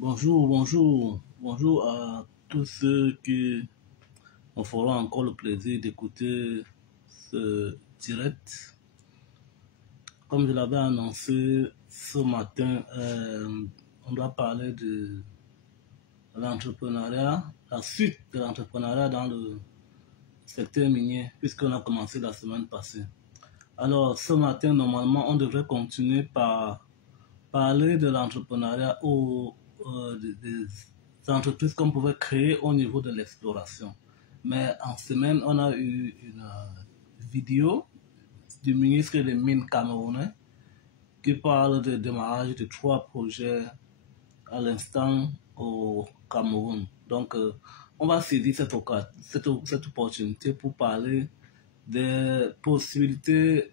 Bonjour à tous ceux qui me feront encore le plaisir d'écouter ce direct. Comme je l'avais annoncé ce matin, on doit parler de l'entrepreneuriat, la suite de l'entrepreneuriat dans le secteur minier, puisqu'on a commencé la semaine passée. Alors, ce matin, normalement, on devrait continuer par parler de l'entrepreneuriat ou des entreprises qu'on pouvait créer au niveau de l'exploration. Mais en semaine, on a eu une vidéo du ministre des Mines camerounais qui parle de démarrage de 3 projets à l'instant au Cameroun. Donc, on va saisir cette opportunité pour parler des possibilités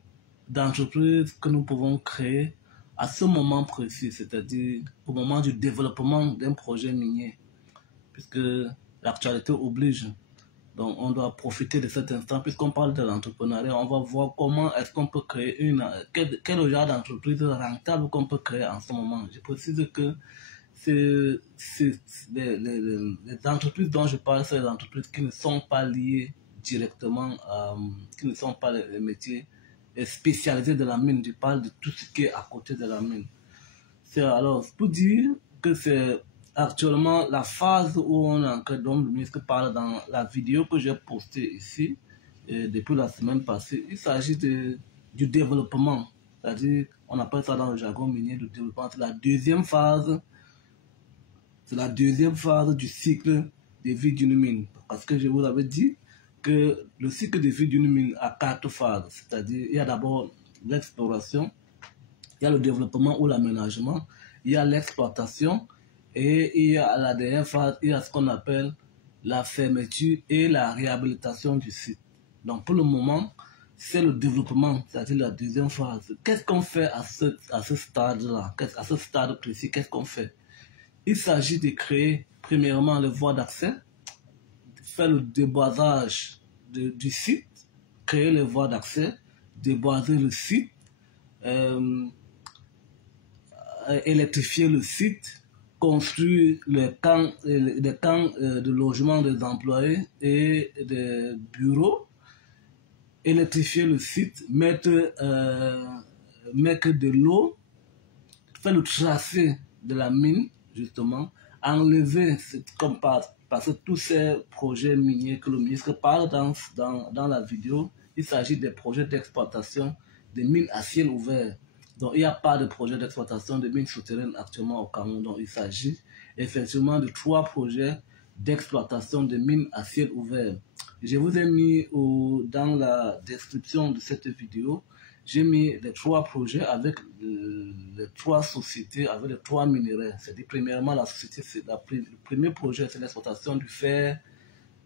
d'entreprises que nous pouvons créer à ce moment précis, c'est-à-dire au moment du développement d'un projet minier, puisque l'actualité oblige. Donc, on doit profiter de cet instant, puisqu'on parle de l'entrepreneuriat, on va voir comment est-ce qu'on peut créer quel genre d'entreprise rentable qu'on peut créer en ce moment. Je précise que les entreprises dont je parle, c'est les entreprises qui ne sont pas liées directement, qui ne sont pas les métiers spécialisés de la mine. Je parle de tout ce qui est à côté de la mine. C'est alors pour dire que c'est actuellement la phase où on est en train, dont le ministre parle dans la vidéo que j'ai postée ici depuis la semaine passée. Il s'agit du développement, c'est-à-dire on appelle ça dans le jargon minier le développement. C'est la deuxième phase. C'est la deuxième phase du cycle de vie d'une mine. Parce que je vous avais dit que le cycle de vie d'une mine a 4 phases. C'est-à-dire, il y a d'abord l'exploration, il y a le développement ou l'aménagement, il y a l'exploitation, et il y a à la dernière phase, il y a ce qu'on appelle la fermeture et la réhabilitation du site. Donc, pour le moment, c'est le développement, c'est-à-dire la deuxième phase. Qu'est-ce qu'on fait à ce stade-là? À ce stade précis, qu'est-ce qu'on fait? Il s'agit de créer, premièrement, les voies d'accès, faire le déboisage du site, créer les voies d'accès, déboiser le site, électrifier le site, construire les camps de logement des employés et des bureaux, électrifier le site, mettre de l'eau, faire le tracé de la mine, justement, enlever, comme parce que tous ces projets miniers que le ministre parle dans la vidéo, il s'agit des projets d'exploitation des mines à ciel ouvert. Donc, il n'y a pas de projet d'exploitation de mines souterraines actuellement au Cameroun. Donc, il s'agit effectivement de 3 projets d'exploitation de mines à ciel ouvert. Je vous ai mis dans la description de cette vidéo, j'ai mis les 3 projets avec les 3 sociétés, avec les 3 minerais. C'est-à-dire, premièrement, la société, le premier projet, c'est l'exploitation du fer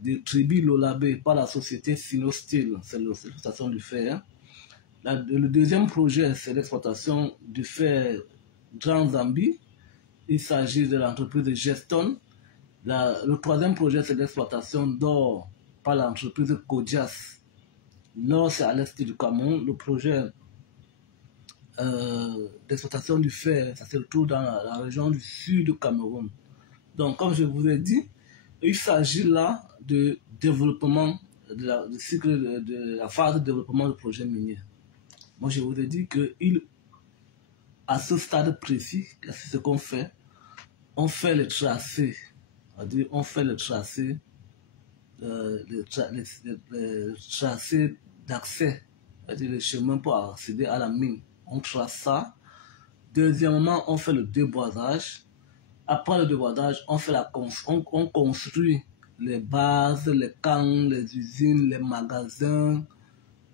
de Tribi Lolabé par la société Sinosteel, c'est l'exploitation du fer. Le deuxième projet, c'est l'exploitation du fer Grand Zambie. Il s'agit de l'entreprise de Geston. Le troisième projet, c'est l'exploitation d'or par l'entreprise Kodias. L'or, c'est à l'est du Cameroun. Le projet d'exploitation du fer, ça se trouve dans la région du sud du Cameroun. Donc, comme je vous ai dit, il s'agit là de développement, du cycle de la phase de développement du projet minier. Moi, je vous ai dit que à ce stade précis, c'est ce qu'on fait. On fait le tracé, c'est-à-dire on fait le tracé, le tracé d'accès, c'est-à-dire le chemin pour accéder à la mine. On trace ça. Deuxièmement, on fait le déboisage. Après le déboisage, on construit les bases, les camps, les usines, les magasins,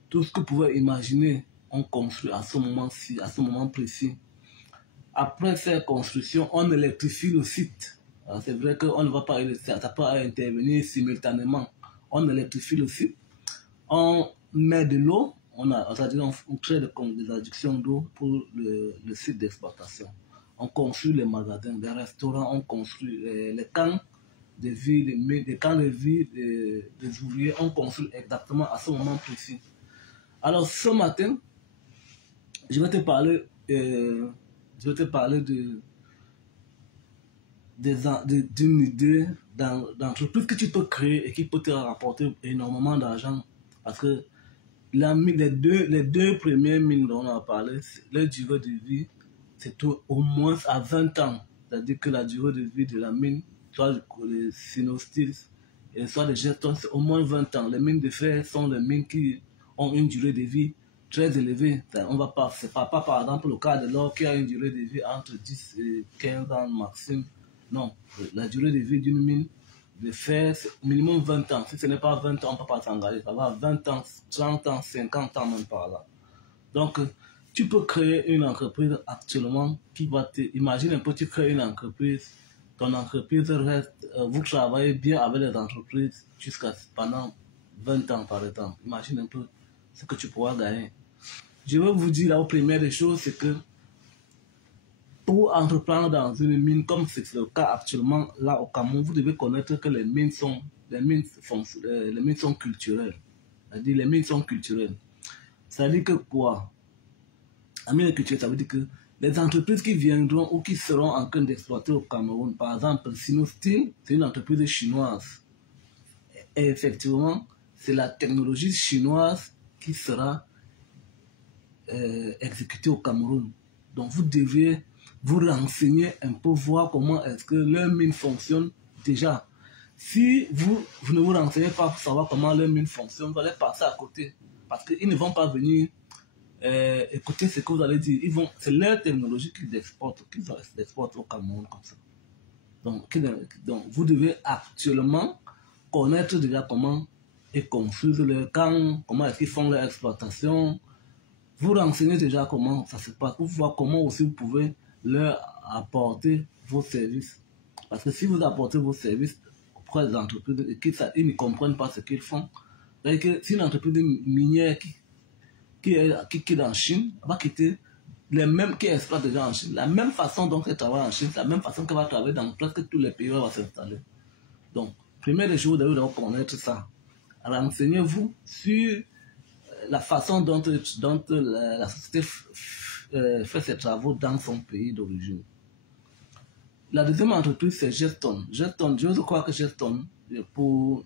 tout ce que vous pouvez imaginer, on construit à ce moment-ci, à ce moment précis. Après cette construction, on électrifie le site. C'est vrai qu'on ne va pas, ça peut intervenir simultanément. On électrifie le site, on met de l'eau, c'est-à-dire on crée des adductions d'eau pour le site d'exploitation. On construit les magasins, des restaurants, on construit les camps de vie, des camps de vie des ouvriers, on construit exactement à ce moment précis. Alors ce matin, je vais te parler de d'une idée d'entreprise que tu peux créer et qui peut te rapporter énormément d'argent. Parce que les deux premières mines dont on a parlé, leur durée de vie, c'est au moins à 20 ans. C'est-à-dire que la durée de vie de la mine, soit les Sinosteel et soit les Jetton, c'est au moins 20 ans. Les mines de fer sont les mines qui ont une durée de vie très élevée. C'est pas par exemple le cas de l'or qui a une durée de vie entre 10 et 15 ans maximum. Non, la durée de vie d'une mine de fer, c'est minimum 20 ans. Si ce n'est pas 20 ans, on ne peut pas s'engager. Ça va 20 ans, 30 ans, 50 ans même par là. Donc, tu peux créer une entreprise actuellement qui va te... Imagine un peu, tu crées une entreprise, ton entreprise reste... vous travaillez bien avec les entreprises jusqu'à pendant 20 ans par exemple. Imagine un peu ce que tu pourras gagner. Je veux vous dire la première des choses, c'est que pour entreprendre dans une mine, comme c'est le cas actuellement là au Cameroun, vous devez connaître que les mines sont culturelles. C'est-à-dire les mines sont culturelles. Ça veut dire que quoi? La mine culturelle, ça veut dire que les entreprises qui viendront ou qui seront en train d'exploiter au Cameroun, par exemple, Sinosteel, c'est une entreprise chinoise. Et effectivement, c'est la technologie chinoise qui sera exécutée au Cameroun. Donc vous devez vous renseigner un peu, voir comment est-ce que leur mine fonctionne déjà. Si vous ne vous renseignez pas pour savoir comment leur mine fonctionne, vous allez passer à côté. Parce qu'ils ne vont pas venir écouter ce que vous allez dire. C'est leur technologie qu'ils exportent au Cameroun comme ça. Donc vous devez actuellement connaître déjà comment ils construisent leur camp, comment est-ce qu'ils font leur exploitation. Vous renseignez déjà comment ça se passe, pour voir comment aussi vous pouvez leur apporter vos services. Parce que si vous apportez vos services auprès des entreprises et qu'ils ne comprennent pas ce qu'ils font, c'est-à-dire que si une entreprise minière qui est en Chine va quitter les mêmes qui exploitent déjà en Chine, la même façon dont elle travaille en Chine, c'est la même façon qu'elle va travailler dans presque tous les pays où elle va s'installer. Donc, première des choses, vous devez connaître ça. Renseignez-vous sur la façon dont la société fait ses travaux dans son pays d'origine. La deuxième entreprise, c'est Jetton. Je crois que Jetton, pour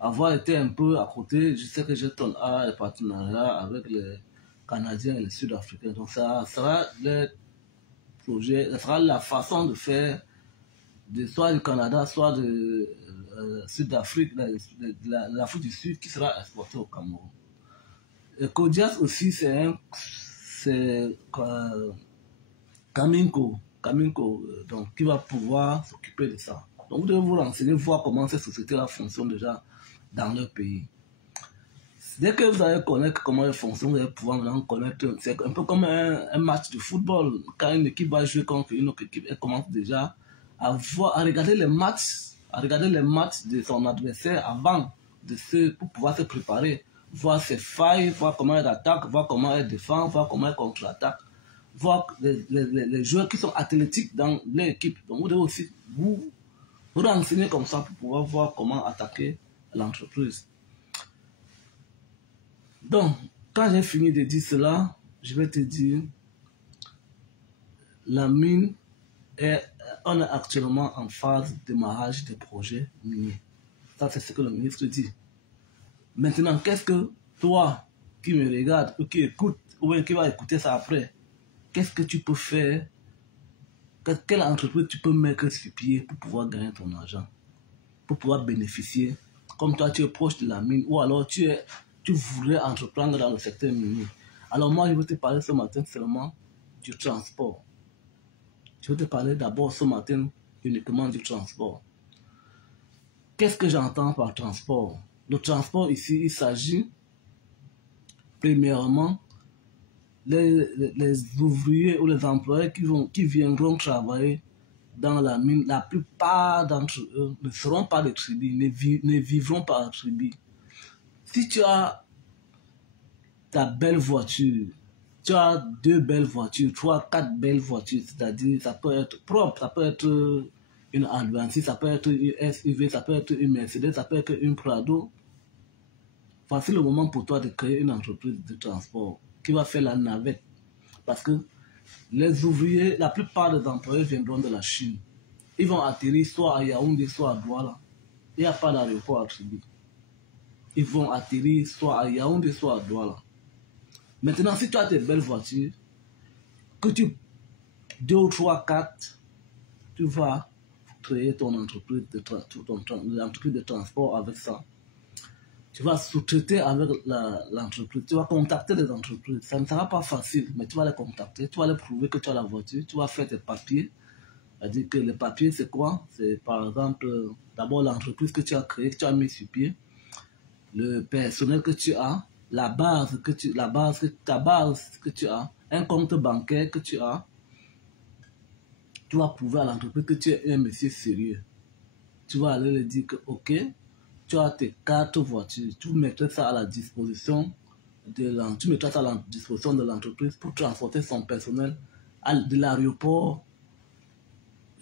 avoir été un peu à côté, je sais que Jetton a un partenariat avec les Canadiens et les Sud-Africains. Donc ça sera le projet, ça sera la façon de faire soit du Canada, soit de Sud-Afrique, de l'Afrique du Sud qui sera exportée au Cameroun. Kodias aussi, c'est Kaminko, donc qui va pouvoir s'occuper de ça. Donc vous devez vous renseigner, voir comment ces sociétés-là fonctionnent déjà dans leur pays. Dès que vous allez connaître comment elles fonctionnent, vous allez pouvoir maintenant connaître. C'est un peu comme un match de football. Quand une équipe va jouer contre une autre équipe, elle commence déjà à regarder les matchs de son adversaire avant pour pouvoir se préparer. Voir ses failles, voir comment elle attaque, voir comment elle défend, voir comment elle contre-attaque, voir les joueurs qui sont athlétiques dans l'équipe. Donc vous devez aussi vous renseigner comme ça pour pouvoir voir comment attaquer l'entreprise. Donc, quand j'ai fini de dire cela, je vais te dire, la mine on est actuellement en phase de démarrage des projets miniers. Ça, c'est ce que le ministre dit. Maintenant, qu'est-ce que toi, qui me regarde, ou qui écoute, ou bien qui va écouter ça après, qu'est-ce que tu peux faire? Quelle entreprise tu peux mettre sur pied pour pouvoir gagner ton argent, pour pouvoir bénéficier? Comme toi, tu es proche de la mine, ou alors tu voudrais entreprendre dans le secteur minier. Alors moi, je vais te parler ce matin seulement du transport. Je vais te parler d'abord ce matin uniquement du transport. Qu'est-ce que j'entends par transport? Le transport ici, il s'agit premièrement les ouvriers ou les employés qui viendront travailler dans la mine. La plupart d'entre eux ne seront pas des tribus, ne vivront pas en tribu. Si tu as ta belle voiture, tu as 2 belles voitures, 3, 4 belles voitures, c'est-à-dire ça peut être propre, ça peut être une Advancy, ça peut être une SUV, ça peut être une Mercedes, ça peut être une Prado. Voici le moment pour toi de créer une entreprise de transport qui va faire la navette. Parce que les ouvriers, la plupart des employés viendront de la Chine. ils vont atterrir soit à Yaoundé, soit à Douala. Il n'y a pas d'aéroport à Kribi. Ils vont atterrir soit à Yaoundé, soit à Douala. Maintenant, si tu as tes belles voitures, que tu 2 ou 3, 4, tu vas créer ton entreprise de transport avec ça. Tu vas sous-traiter avec l'entreprise. Tu vas contacter les entreprises. Ça ne sera pas facile, mais tu vas les contacter. Tu vas leur prouver que tu as la voiture. Tu vas faire tes papiers. C'est-à-dire que les papiers, c'est quoi? C'est par exemple, d'abord l'entreprise que tu as créée, que tu as mis sur pied, le personnel que tu as, ta base que tu as, un compte bancaire que tu as. Tu vas prouver à l'entreprise que tu es un monsieur sérieux. Tu vas aller leur dire que, ok, tu as tes 4 voitures, tu mettrais ça à la disposition de l'entreprise pour transporter son personnel de l'aéroport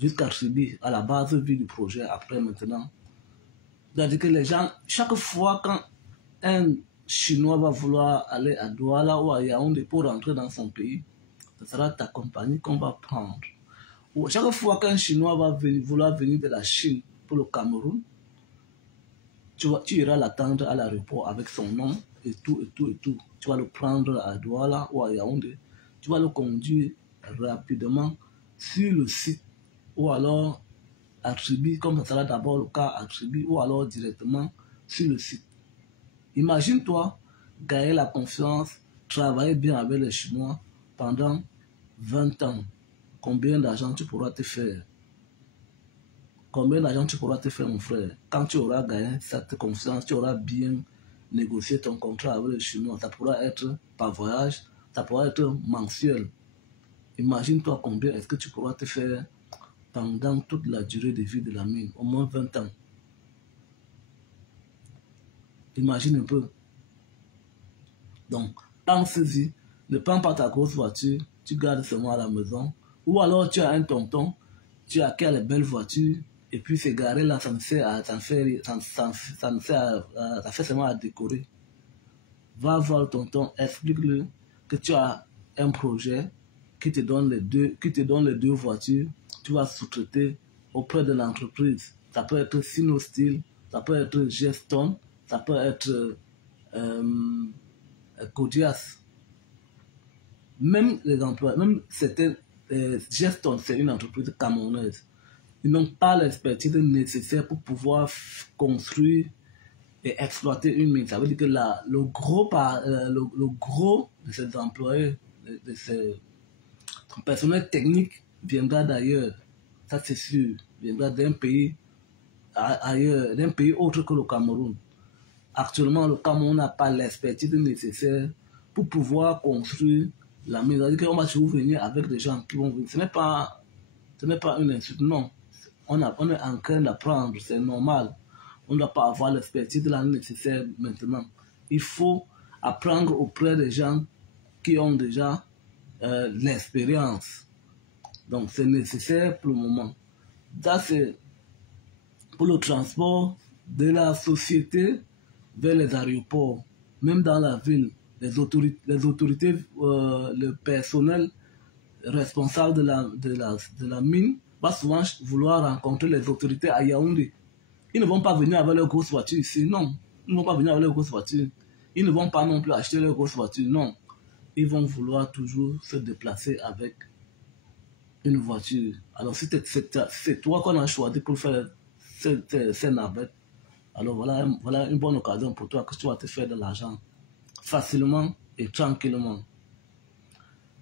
jusqu'à Kribi, à la base vie du projet après maintenant. C'est-à-dire que les gens, chaque fois quand un Chinois va vouloir aller à Douala ou à Yaoundé pour rentrer dans son pays, ce sera ta compagnie qu'on va prendre. Ou chaque fois qu'un Chinois va vouloir venir de la Chine pour le Cameroun, tu iras l'attendre à l'aéroport avec son nom et tout, et tout, et tout. Tu vas le prendre à Douala ou à Yaoundé. Tu vas le conduire rapidement sur le site ou alors à Kribi, comme ça sera d'abord le cas à Kribi, ou alors directement sur le site. Imagine-toi gagner la confiance, travailler bien avec les Chinois pendant 20 ans. Combien d'argent tu pourras te faire? Combien d'argent tu pourras te faire, mon frère? Quand tu auras gagné cette confiance, tu auras bien négocié ton contrat avec les Chinois. Ça pourra être par voyage, ça pourra être mensuel. Imagine-toi combien est-ce que tu pourras te faire pendant toute la durée de vie de la mine, au moins 20 ans. Imagine un peu. Donc, pense-y, ne prends pas ta grosse voiture, tu gardes seulement à la maison. Ou alors tu as un tonton, tu as les belles voitures, et puis c'est garé là, ça fait seulement à décorer. Va voir le tonton, explique-le que tu as un projet qui te donne les deux voitures, tu vas sous-traiter auprès de l'entreprise. Ça peut être Sinosteel, ça peut être Geston, ça peut être Kodias. Même les emplois, même certains Geston, c'est une entreprise camerounaise. Ils n'ont pas l'expertise nécessaire pour pouvoir construire et exploiter une mine. Ça veut dire que le gros de ces employés, de ces personnel technique viendra d'ailleurs. Ça c'est sûr. Viendra d'un pays ailleurs, d'un pays autre que le Cameroun. Actuellement, le Cameroun n'a pas l'expertise nécessaire pour pouvoir construire la mine. C'est-à-dire qu'on va toujours venir avec des gens qui vont venir. Ce n'est pas une insulte, non. On est en train d'apprendre, c'est normal. On ne doit pas avoir l'expertise nécessaire maintenant. Il faut apprendre auprès des gens qui ont déjà l'expérience. Donc c'est nécessaire pour le moment. Ça c'est pour le transport de la société vers les aéroports. Même dans la ville, les autorités le personnel responsable de la mine va souvent vouloir rencontrer les autorités à Yaoundé. Ils ne vont pas venir avec leurs grosses voitures ici, non. Ils ne vont pas venir avec leurs grosses voitures. Ils ne vont pas non plus acheter leurs grosses voitures, non. Ils vont vouloir toujours se déplacer avec une voiture. Alors si c'est toi qu'on a choisi pour faire ces navettes, alors voilà une bonne occasion pour toi que tu vas te faire de l'argent facilement et tranquillement.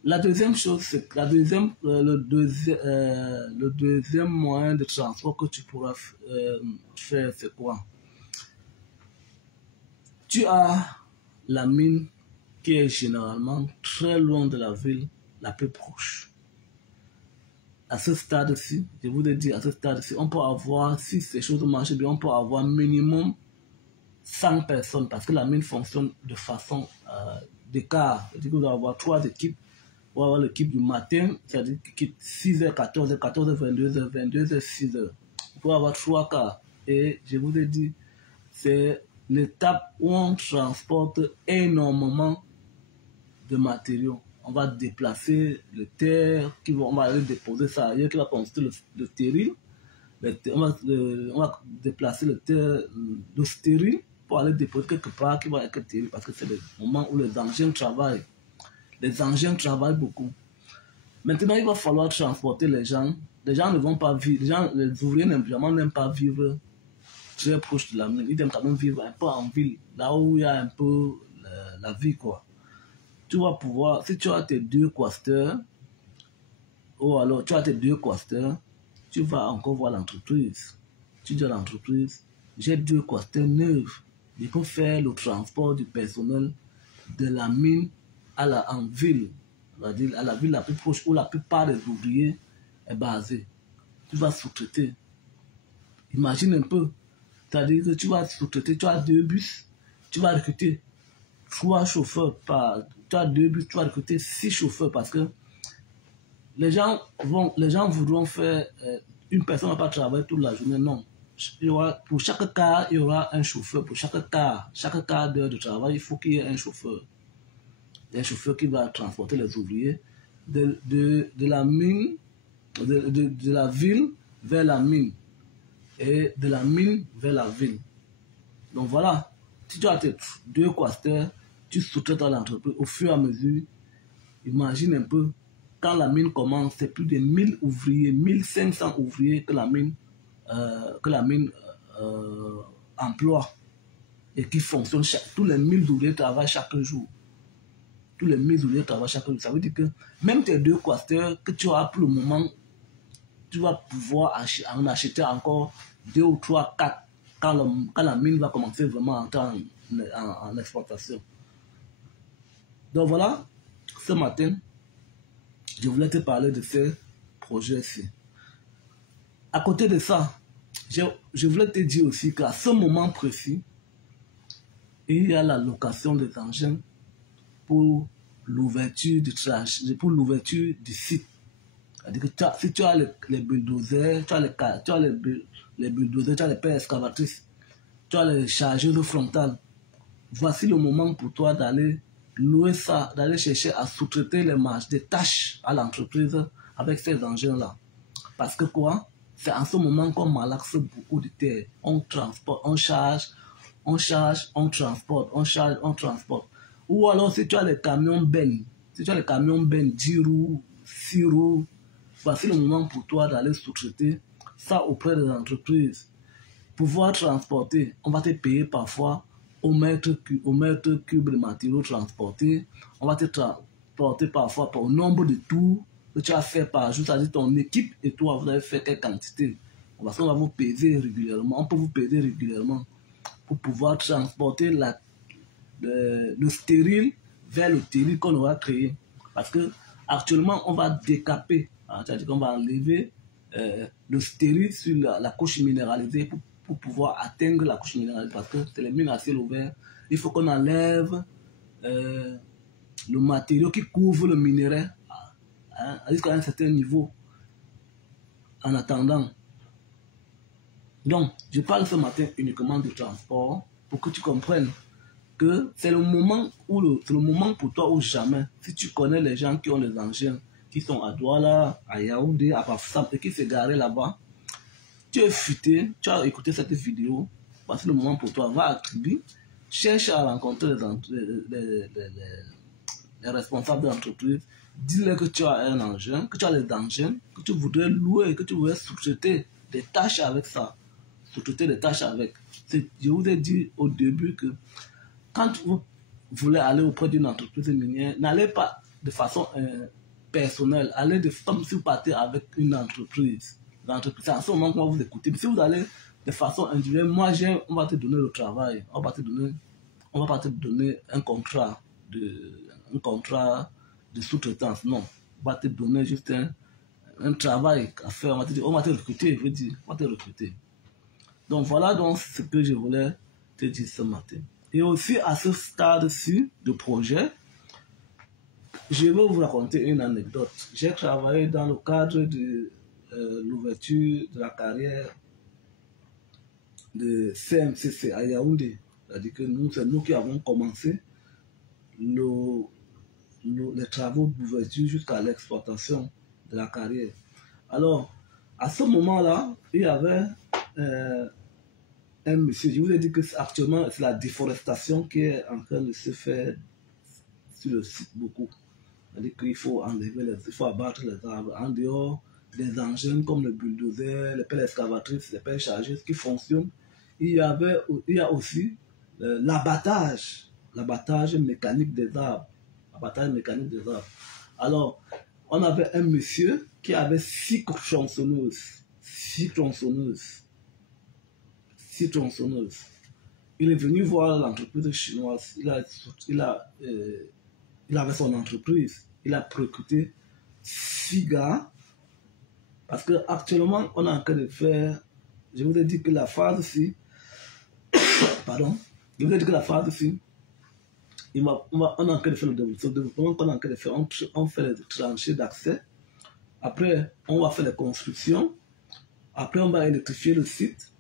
La deuxième chose, c'est le deuxième moyen de transport que tu pourras faire, c'est quoi? Tu as la mine qui est généralement très loin de la ville la plus proche. À ce stade-ci, je vous ai dit, à ce stade-ci, on peut avoir, si ces choses marchent bien, on peut avoir minimum 100 personnes parce que la mine fonctionne de façon d'écart. C'est-à-dire que vous allez avoir 3 équipes. Vous allez avoir l'équipe du matin, c'est-à-dire l'équipe 6h, 14h, 14h, 22h, 22h, 6h. Vous pouvez avoir 3 quarts. Et je vous ai dit, c'est l'étape où on transporte énormément de matériaux. On va déplacer le terre, on va aller déposer ça ailleurs, qui va construire le terril. on va déplacer le stérile pour aller déposer quelque part qui va être terrible parce que c'est le moment où les engins travaillent. Les engins travaillent beaucoup. Maintenant, il va falloir transporter les gens. Les gens ne vont pas vivre, les ouvriers n'aiment pas vivre très proche de la mine. Ils aiment quand même vivre un peu en ville, là où il y a un peu la vie, quoi. Tu vas pouvoir, si tu as tes 2 quasters, ou alors tu as tes 2 quasters, tu vas encore voir l'entreprise. Tu dis à l'entreprise, j'ai 2 quasters neufs. Il faut faire le transport du personnel de la mine en ville, c'est-à-dire à la ville la plus proche où la plupart des ouvriers est basée. Tu vas sous-traiter. Imagine un peu, c'est-à-dire que tu vas sous-traiter, tu as 2 bus, tu vas recruter 3 chauffeurs tu as 2 bus, tu vas recruter 6 chauffeurs parce que les gens voudront faire, une personne ne va pas travailler toute la journée, non. Pour chaque car, il y aura un chauffeur. Pour chaque quart d'heure de travail, il faut qu'il y ait un chauffeur. Un chauffeur qui va transporter les ouvriers de la mine, de la ville vers la mine et de la mine vers la ville. Donc voilà, si tu as tes 2 quasters, tu sous-traites à l'entreprise au fur et à mesure. Imagine un peu, quand la mine commence, c'est plus de 1000 ouvriers, 1500 ouvriers que la mine emploie et qui fonctionne. Tous les 1000 ouvriers travaillent chaque jour. Tous les 1000 ouvriers travaillent chaque jour. Ça veut dire que même tes 2 quasters que tu as pour le moment, tu vas pouvoir en acheter encore 2 ou 3, 4 quand la mine va commencer vraiment à entrer en exploitation. Donc voilà, ce matin, je voulais te parler de ces projets-ci. À côté de ça, je voulais te dire aussi qu'à ce moment précis, il y a la location des engins pour l'ouverture du site. C'est-à-dire que si tu as les bulldozers, tu as les bulldozers, tu as les pelles excavatrices, tu as les chargeuses frontales, voici le moment pour toi d'aller louer ça, d'aller chercher à sous-traiter les marges, des tâches à l'entreprise avec ces engins-là. Parce que quoi? C'est en ce moment qu'on malaxe beaucoup de terre. On transporte, on charge, on transporte, on charge, on transporte. Ou alors si tu as les camions Ben, 10 roues, 6 roues, voici le moment pour toi d'aller sous-traiter ça auprès des entreprises. Pouvoir transporter, on va te payer parfois au mètre cube de matériaux transportés. On va te transporter parfois par le nombre de tours que tu as fait par jour, c'est-à-dire ton équipe et toi, vous avez fait quelle quantité. Parce qu'on va vous peser régulièrement, on peut vous peser régulièrement pour pouvoir transporter le stérile vers le stérile qu'on aura créé. Parce que actuellement, on va décaper, c'est-à-dire qu'on va enlever le stérile sur la couche minéralisée pour pouvoir atteindre la couche minéralisée. Parce que c'est les mines à ciel ouvert. Il faut qu'on enlève le matériau qui couvre le minerai jusqu'à un certain niveau en attendant. Donc, je parle ce matin uniquement du transport pour que tu comprennes que c'est le moment pour toi ou jamais. Si tu connais les gens qui ont les engins, qui sont à Douala, à Yaoundé, à Bafoussam et qui se garent là-bas, tu es futé, tu as écouté cette vidéo, c'est le moment pour toi. Va à Tribi, cherche à rencontrer les responsables de l'entreprise, dis-leur que tu as un engin, que tu as les engins, que tu voudrais louer, que tu voudrais sous-traiter des tâches avec ça. Sous-traiter des tâches avec. Je vous ai dit au début que quand vous voulez aller auprès d'une entreprise minière, n'allez pas de façon personnelle, allez comme si vous partez avec une entreprise. C'est en ce moment qu'on va vous écouter. Mais si vous allez de façon individuelle, on va te donner le travail, on va pas te donner un contrat de sous-traitance, non. On va te donner juste un travail à faire, on va te recruter, on va te recruter. Donc voilà donc ce que je voulais te dire ce matin. Et aussi à ce stade-ci de projet, je vais vous raconter une anecdote. J'ai travaillé dans le cadre de l'ouverture de la carrière de CMCC à Yaoundé. C'est-à-dire que c'est nous qui avons commencé les travaux d'ouverture jusqu'à l'exploitation de la carrière. Alors, à ce moment-là, il y avait un monsieur, je vous ai dit que actuellement, c'est la déforestation qui est en train de se faire sur le site beaucoup. C'est-à-dire qu'il faut enlever, il faut abattre les arbres. En dehors des engins comme le bulldozer, les pelles excavatrices, les pelles chargeuses qui fonctionnent, il y a aussi l'abattage mécanique des arbres. L'abattage mécanique des arbres. Alors, on avait un monsieur qui avait 6 tronçonneuses. 6 tronçonneuses. 6 tronçonneuses. Il est venu voir l'entreprise chinoise. Il avait son entreprise. Il a recruté 6 gars. Parce qu'actuellement, on est en train de faire. Je vous ai dit que la phase ici. Pardon. Je vous ai dit que la phase ici. On est en train de faire le développement qu'on est en train de faire. On fait les tranchées d'accès. Après, on va faire les constructions. Après, on va électrifier le site.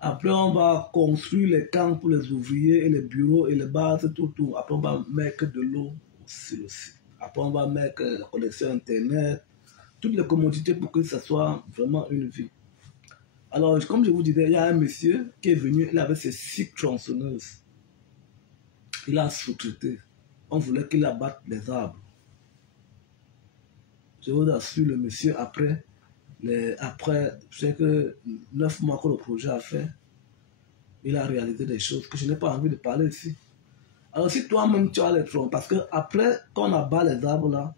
Après, on va construire les camps pour les ouvriers et les bureaux et les bases, tout. Après, on va mettre de l'eau sur le site. Après, on va mettre la connexion Internet, toutes les commodités pour que ça soit vraiment une vie. Alors, comme je vous disais, il y a un monsieur qui est venu, il avait ses 6 tronçonneuses. Il a sous-traité. On voulait qu'il abatte les arbres. Je vous assure, le monsieur, après, je sais que 9 mois que le projet a fait, il a réalisé des choses que je n'ai pas envie de parler ici. Alors si toi-même tu as les troncs, parce que après, quand on abat les arbres là,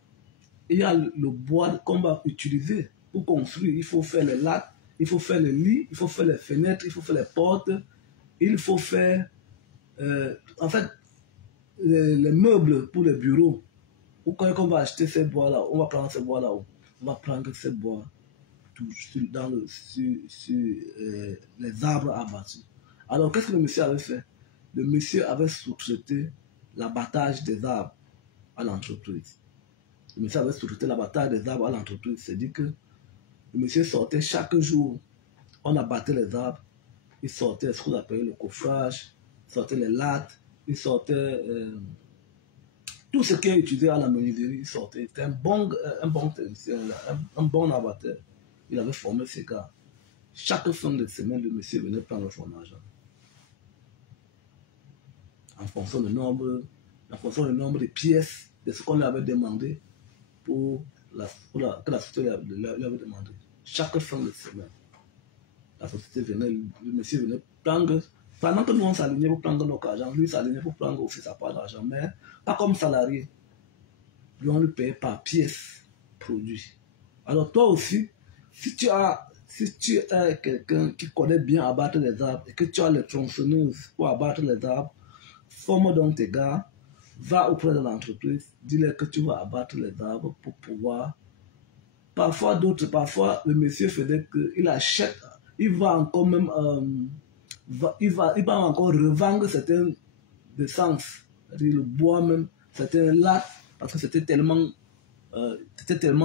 il y a le bois qu'on va utiliser pour construire. Il faut faire les lattes, il faut faire les lits, il faut faire les fenêtres, il faut faire les portes, il faut faire, en fait, les meubles pour les bureaux. Ou quand on va acheter ces bois là, on va prendre ces bois là, on va prendre ces bois sur les arbres abattus. Alors, qu'est-ce que le monsieur avait fait? Le monsieur avait sous-traité l'abattage des arbres à l'entreprise. Le monsieur avait sous-traité l'abattage des arbres à l'entreprise. C'est-à-dire que le monsieur sortait chaque jour, on abattait les arbres, il sortait ce qu'on appelle le coffrage, il sortait les lattes, il sortait tout ce qui est utilisé à la menuiserie, il sortait. C'était un bon technicien, un bon abatteur. Il avait formé ses gars. Chaque fin de semaine, le monsieur venait prendre son argent. En fonction du nombre de pièces de ce qu'on lui avait demandé que la société lui avait demandé. Chaque fin de semaine, la société venait, le monsieur venait prendre, pendant que nous on s'alignait pour prendre notre argent, lui s'alignait pour prendre aussi sa part d'argent, mais pas comme salarié. Lui on lui payait par pièce produit. Alors toi aussi, si tu es quelqu'un qui connaît bien abattre les arbres et que tu as les tronçonneuses pour abattre les arbres, forme donc tes gars, va auprès de l'entreprise, dis-leur que tu vas abattre les arbres pour pouvoir. Parfois le monsieur faisait qu'il achète, il va encore même, il va encore revendre certaines essences, c'est-à-dire le bois même, certains lattes, parce que c'était tellement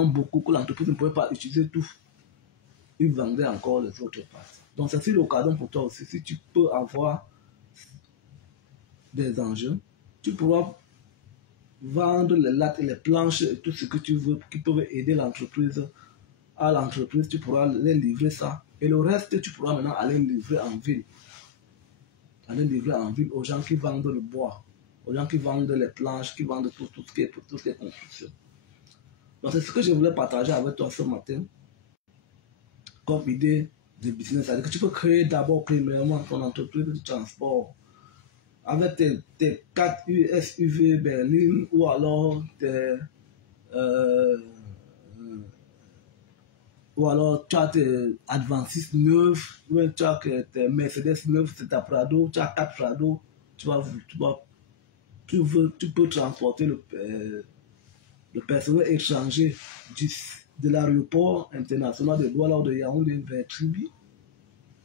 beaucoup que l'entreprise ne pouvait pas utiliser tout. Il vendait encore les autres parties. Donc c'est l'occasion pour toi aussi, si tu peux avoir des enjeux, tu pourras vendre les lattes et les planches et tout ce que tu veux qui peuvent aider l'entreprise. À l'entreprise, tu pourras les livrer ça. Et le reste, tu pourras maintenant aller livrer en ville. Aller livrer en ville aux gens qui vendent le bois, aux gens qui vendent les planches, qui vendent tout ce qui est construction. Donc c'est ce que je voulais partager avec toi ce matin comme idée de business. C'est-à-dire que tu peux créer d'abord, premièrement, ton entreprise de transport avec tes 4 SUV berline ou alors tu as tes Advancis neufs, ou tu as tes Mercedes neufs, c'est ta Prado, tu as 4 Prado, tu peux transporter le personnel étranger de l'aéroport international de Douala ou de Yaoundé vers Tribi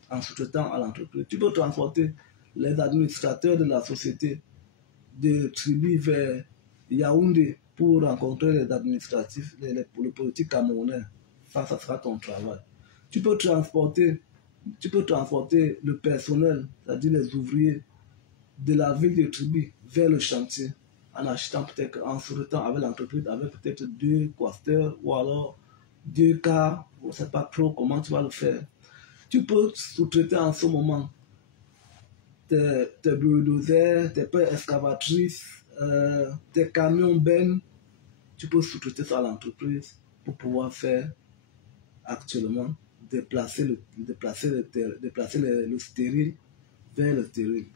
en sous-traitant à l'entreprise. Tu peux transporter les administrateurs de la société de Tribi vers Yaoundé pour rencontrer les administratifs, le politique camerounais. Ça sera ton travail. Tu peux transporter le personnel, c'est-à-dire les ouvriers de la ville de Tribi vers le chantier en achetant peut-être, en sous-traitant avec l'entreprise, avec peut-être 2 quasters ou alors 2 cas, on ne sait pas trop comment tu vas le faire. Tu peux sous-traiter en ce moment tes bulldozers, tes pelles excavatrices, tes camions bennes. Tu peux sous-traiter ça à l'entreprise pour pouvoir faire actuellement déplacer le stérile vers le stérile.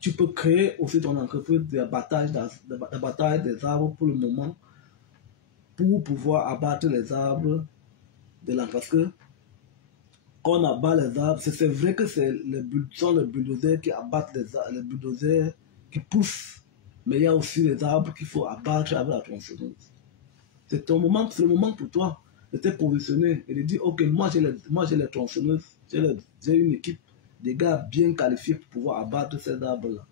Tu peux créer aussi ton entreprise d'abattage des arbres pour le moment, pour pouvoir abattre les arbres de l'an. Parce que quand on abat les arbres, c'est vrai que sont les bulldozers qui abattent les bulldozers qui poussent, mais il y a aussi les arbres qu'il faut abattre avec la tronçonneuse. C'est le moment pour toi de te positionner et de dire, ok, moi j'ai les tronçonneuses, j'ai une équipe de gars bien qualifiés pour pouvoir abattre ces arbres-là.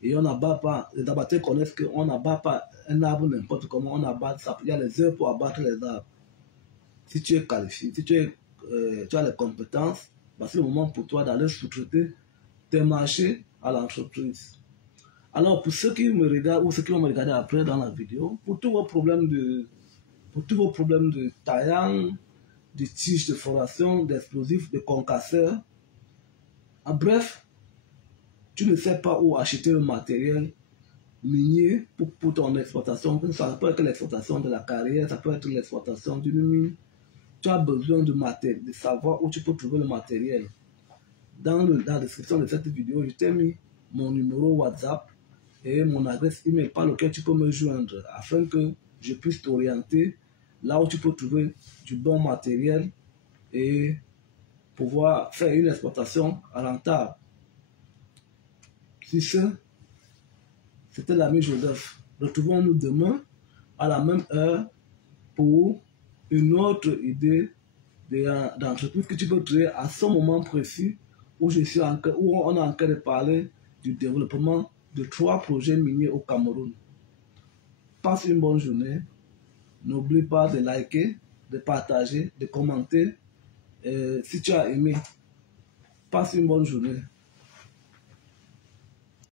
Et on n'abat pas, les abatteurs connaissent qu'on n'abat pas un arbre n'importe comment, on abat ça. Il y a les heures pour abattre les arbres. Si tu es qualifié, si tu as les compétences, bah, c'est le moment pour toi d'aller sous-traiter tes marchés à l'entreprise. Alors, pour ceux qui me regardent ou ceux qui vont me regarder après dans la vidéo, pour tous vos problèmes de taillant, de tiges de foration, d'explosifs, de concasseurs, en bref, tu ne sais pas où acheter le matériel minier pour ton exploitation. Ça peut être l'exploitation de la carrière, ça peut être l'exploitation d'une mine. Tu as besoin de savoir où tu peux trouver le matériel. Dans la description de cette vidéo, je t'ai mis mon numéro WhatsApp et mon adresse email par lequel tu peux me joindre afin que je puisse t'orienter là où tu peux trouver du bon matériel et pouvoir faire une exploitation rentable. Sur ce, c'était l'ami Joseph. Retrouvons-nous demain à la même heure pour une autre idée d'entreprise que tu peux créer à ce moment précis où on est en train de parler du développement de 3 projets miniers au Cameroun. Passe une bonne journée. N'oublie pas de liker, de partager, de commenter. Si tu as aimé, passe une bonne journée.